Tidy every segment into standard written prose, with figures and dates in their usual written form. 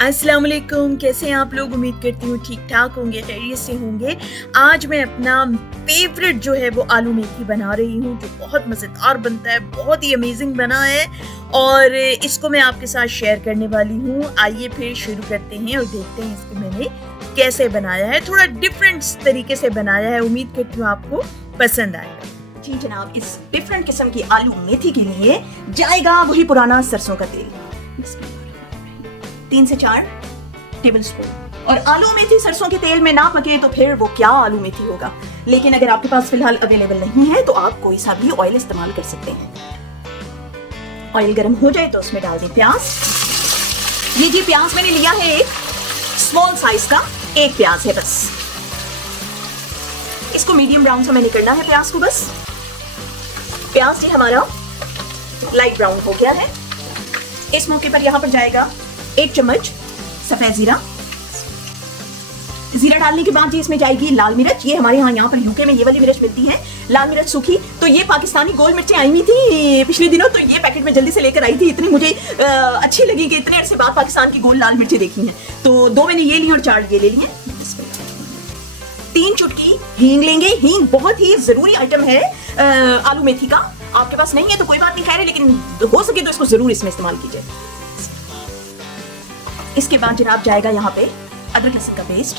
अस्सलाम वालेकुम, कैसे हैं आप लोग। उम्मीद करती हूँ ठीक ठाक होंगे, खैरियत से होंगे। आज मैं अपना फेवरेट जो है वो आलू मेथी बना रही हूँ, जो बहुत मज़ेदार बनता है, बहुत ही अमेजिंग बना है और इसको मैं आपके साथ शेयर करने वाली हूँ। आइए फिर शुरू करते हैं और देखते हैं इसको मैंने कैसे बनाया है। थोड़ा डिफरेंट तरीके से बनाया है, उम्मीद करती हूँ आपको पसंद आएगा। जी जनाब, इस डिफरेंट किस्म की आलू मेथी के लिए जाएगा वही पुराना सरसों का तेल, 3 से 4 टेबल स्पून। और आलू मेथी सरसों के तेल में ना पके तो फिर वो क्या आलू मेथी होगा। लेकिन अगर आपके पास फिलहाल अवेलेबल नहीं है तो आप कोई सा भी ऑयल इस्तेमाल कर सकते हैं। ऑयल गर्म हो जाए तो उसमें डाल दें प्याज। ये जी प्याज मैंने लिया है एक स्मॉल साइज का, एक प्याज है बस। इसको मीडियम ब्राउन से मैंने करना है प्याज को बस। प्याज जी हमारा लाइट ब्राउन हो गया है। इस मौके पर यहाँ पर जाएगा 1 चम्मच सफेद जीरा। जीरा डालने के बाद जी इसमें जाएगी लाल मिर्च। ये हमारे यहाँ पर यूके में ये वाली मिर्च मिलती है, लाल मिर्च सूखी। तो ये पाकिस्तानी गोल मिर्चें आई हुई थी पिछले दिनों, तो ये पैकेट में जल्दी से लेकर आई थी। इतनी मुझे अच्छी लगी कि इतने अरसे बाद पाकिस्तान की गोल लाल मिर्चें देखी हैं। तो 2 मैंने ये ली और 4 ये ले लिए। 3 चुटकी हींग लेंगे। हींग बहुत ही जरूरी आइटम है आलू मेथी का। आपके पास नहीं है तो कोई बात नहीं, खैर है, लेकिन हो सके तो इसको जरूर इसमें इस्तेमाल कीजिए। इसके बाद जनाब जाएगा यहाँ पे अदरक लहसुन का पेस्ट।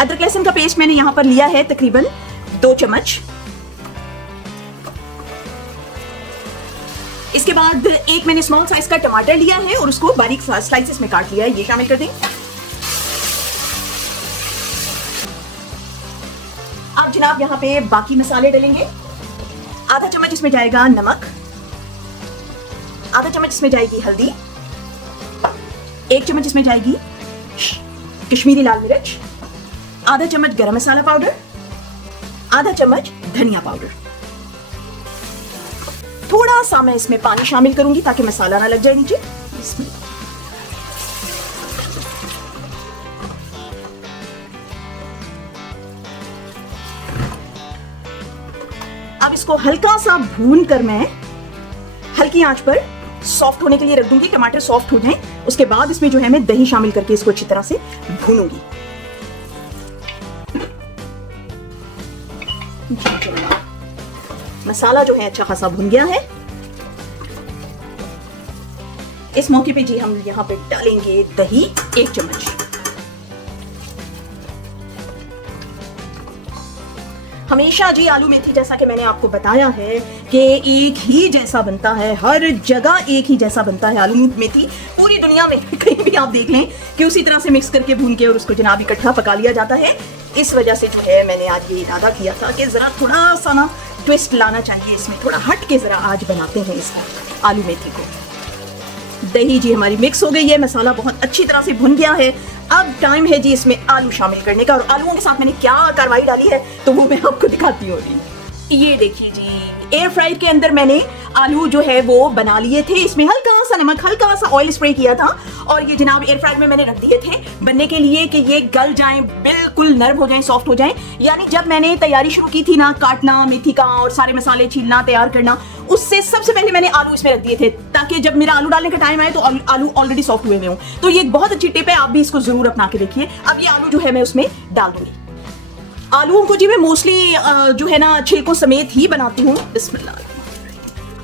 अदरक लहसुन का पेस्ट मैंने यहाँ पर लिया है तकरीबन 2 चम्मच। इसके बाद एक मैंने स्मॉल साइज का टमाटर लिया है और उसको बारीक स्लाइसेस में काट लिया है, ये शामिल कर दें। अब जनाब यहाँ पे बाकी मसाले डालेंगे। आधा चम्मच इसमें जाएगा नमक, आधा चम्मच इसमें जाएगी हल्दी, 1 चम्मच इसमें जाएगी कश्मीरी लाल मिर्च, आधा चम्मच गरम मसाला पाउडर, आधा चम्मच धनिया पाउडर। थोड़ा सा मैं इसमें पानी शामिल करूंगी ताकि मसाला ना लग जाए नीचे। अब इसको हल्का सा भून कर मैं हल्की आंच पर सॉफ्ट होने के लिए रख दूंगी। टमाटर सॉफ्ट हो जाएं, उसके बाद इसमें जो है मैं दही शामिल करके इसको अच्छी तरह से भूनूंगी। मसाला जो है अच्छा खासा भुन गया है। इस मौके पे जी हम यहाँ पे डालेंगे दही 1 चम्मच। हमेशा जी आलू मेथी जैसा कि मैंने आपको बताया है कि एक ही जैसा बनता है, हर जगह एक ही जैसा बनता है आलू मेथी। पूरी दुनिया में कहीं भी आप देख लें कि उसी तरह से मिक्स करके भून के और उसको जनाब इकट्ठा पका लिया जाता है। इस वजह से जो है मैंने आज ये इरादा किया था कि जरा थोड़ा सा ना ट्विस्ट लाना चाहिए इसमें, थोड़ा हट के जरा आज बनाते हैं इसको आलू मेथी को। दही जी हमारी मिक्स हो गई है, मसाला बहुत अच्छी तरह से भुन गया है। अब टाइम है जी इसमें आलू शामिल करने का। और आलूओं के साथ मैंने क्या कार्रवाई डाली है तो वो मैं आपको दिखाती हूँ। ये देखिए जी, एयर फ्रायर के अंदर मैंने आलू जो है वो बना लिए थे। इसमें हल्का सा नमक, हल्का सा ऑयल स्प्रे किया था और ये जनाब एयर फ्रायर में मैंने रख दिए थे बनने के लिए कि ये गल जाएं, बिल्कुल नरम हो जाएं, सॉफ्ट हो जाएं। यानी जब मैंने तैयारी शुरू की थी ना, काटना मेथी का और सारे मसाले छीलना तैयार करना, उससे सबसे पहले मैंने आलू इसमें रख दिए थे ताकि जब मेरा आलू डालने का टाइम आए तो आलू ऑलरेडी सॉफ्ट हुए हों। तो ये एक बहुत अच्छी टिप है, आप भी इसको जरूर अपना के देखिए। अब ये आलू जो है मैं उसमें डाल दूंगी। आलूओं को जी मैं मोस्टली जो है ना छिलकों समेत ही बनाती हूँ। बिस्मिल्लाह।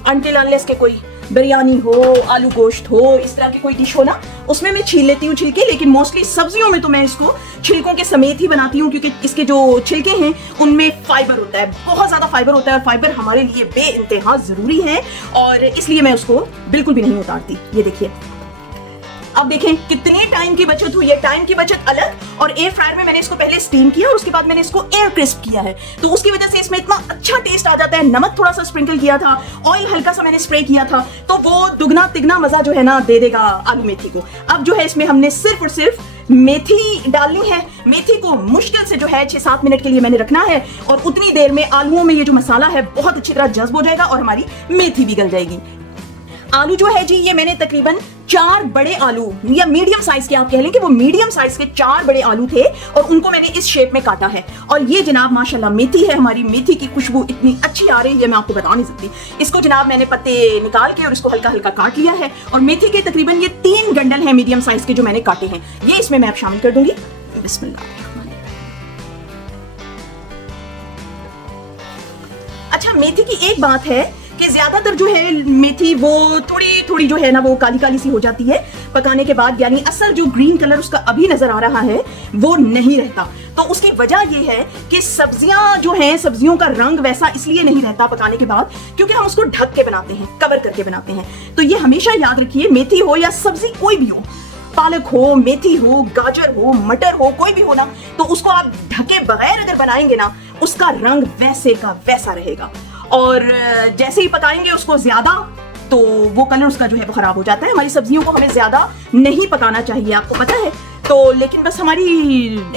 अनटिल अनलेस के कोई बिरयानी हो, आलू गोश्त हो, इस तरह की कोई डिश हो ना, उसमें मैं छील लेती हूँ छिलके। लेकिन मोस्टली सब्जियों में तो मैं इसको छिलकों के समेत ही बनाती हूँ क्योंकि इसके जो छिलके हैं उनमें फाइबर होता है, बहुत ज्यादा फाइबर होता है और फाइबर हमारे लिए बेइंतहा जरूरी है और इसलिए मैं उसको बिल्कुल भी नहीं उतारती। ये देखिए, अब देखें कितने टाइम की बचत हुई है। टाइम की बचत अलग, और एयर फ्रायर में मैंने इसको पहले स्टीम किया और उसके बाद मैंने इसको एयर क्रिस्प किया है, तो उसकी वजह से इसमें इतना अच्छा टेस्ट आ जाता है। नमक थोड़ा सा स्प्रिंकल किया था, ऑयल हल्का सा मैंने स्प्रे किया था, तो वो दुगना तिगना मजा जो है ना दे देगा आलू मेथी को। अब जो है इसमें हमने सिर्फ और सिर्फ मेथी डालनी है। मेथी को मुश्किल से जो है 6-7 मिनट के लिए मैंने रखना है और उतनी देर में आलूओं में ये जो मसाला है बहुत अच्छी तरह जज्ब हो जाएगा और हमारी मेथी भी गल जाएगी। आलू जो है जी, ये मैंने तकरीबन 4 बड़े आलू या मीडियम साइज के आप कह लें कि वो मीडियम साइज के 4 बड़े आलू थे और उनको मैंने इस शेप में काटा है। और ये जनाब माशाल्लाह मेथी है हमारी, मेथी की खुशबू इतनी अच्छी आ रही है मैं आपको बता नहीं सकती। इसको जनाब मैंने पत्ते निकाल के और इसको हल्का हल्का काट लिया है और मेथी के तकरीबन ये 3 गंडल हैं मीडियम साइज के जो मैंने काटे हैं, ये इसमें मैं अब शामिल कर दूंगी। बिस्मिल्लाह। अच्छा, मेथी की एक बात है कि ज्यादातर जो है मेथी वो थोड़ी थोड़ी जो है ना वो काली काली सी हो जाती है पकाने के बाद, यानी असल जो ग्रीन कलर उसका अभी नजर आ रहा है वो नहीं रहता। तो उसकी वजह ये है कि सब्जियां जो हैं, सब्जियों का रंग वैसा इसलिए नहीं रहता पकाने के बाद क्योंकि हम उसको ढक के बनाते हैं, कवर करके बनाते हैं। तो ये हमेशा याद रखिए, मेथी हो या सब्जी कोई भी हो, पालक हो, मेथी हो, गाजर हो, मटर हो, कोई भी हो ना, तो उसको आप ढके बगैर अगर बनाएंगे ना उसका रंग वैसे का वैसा रहेगा। और जैसे ही पकाएंगे उसको ज्यादा तो वो कलर उसका जो है वो खराब हो जाता है। हमारी सब्जियों को हमें ज्यादा नहीं पकाना चाहिए, आपको पता है। तो लेकिन बस हमारी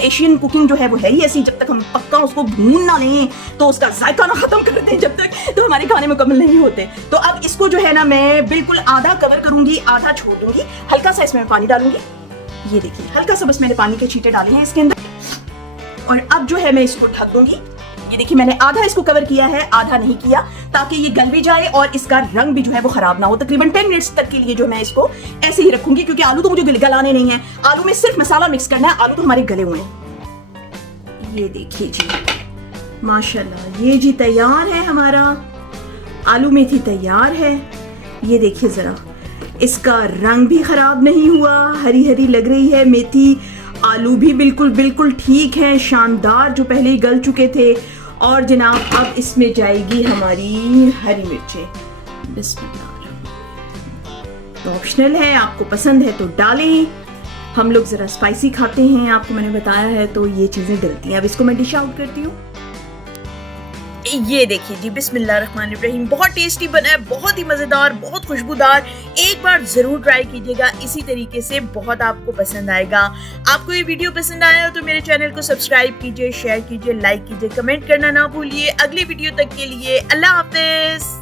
एशियन कुकिंग जो है वो है ही ऐसी, जब तक हम पक्का उसको भून ना लें तो उसका जायका ना खत्म कर दें जब तक, तो हमारे खाने मुकम्मल नहीं होते। तो अब इसको जो है ना मैं बिल्कुल आधा कवर करूंगी, आधा छोड़ दूंगी, हल्का सा इसमें पानी डालूंगी। ये देखिए हल्का सा बस मैंने पानी के छींटे डाले हैं इसके अंदर और अब जो है मैं इसको ढक दूंगी। ये देखिए मैंने आधा इसको कवर किया है, आधा नहीं किया, ताकि ये गल भी जाए और इसका रंग भी जो है वो खराब ना हो। तकरीबन 10 मिनट्स तक के लिए जो मैं इसको ऐसे ही रखूंगी क्योंकि आलू तो मुझे गलाने नहीं है, आलू में सिर्फ मसाला मिक्स करना है, आलू तो हमारे गले हुए हैं। ये देखिए जी माशाल्लाह, ये जी तैयार है हमारा आलू मेथी तैयार है। ये देखिए जरा, इसका रंग भी खराब नहीं हुआ, हरी हरी लग रही है मेथी, आलू भी बिल्कुल बिल्कुल ठीक है, शानदार, जो पहले ही गल चुके थे। और जनाब अब इसमें जाएगी हमारी हरी मिर्चें। बिस्मिल्लाह। तो ऑप्शनल है, आपको पसंद है तो डालें, हम लोग जरा स्पाइसी खाते हैं, आपको मैंने बताया है, तो ये चीजें डलती हैं। अब इसको मैं डिश आउट करती हूँ। ये देखिए जी, बिस्मिल्लाहिर्रहमानिर्रहीम, बहुत टेस्टी बना है, बहुत ही मज़ेदार, बहुत खुशबूदार। एक बार ज़रूर ट्राई कीजिएगा, इसी तरीके से बहुत आपको पसंद आएगा। आपको ये वीडियो पसंद आया तो मेरे चैनल को सब्सक्राइब कीजिए, शेयर कीजिए, लाइक कीजिए, कमेंट करना ना भूलिए। अगली वीडियो तक के लिए अल्लाह हाफिज़।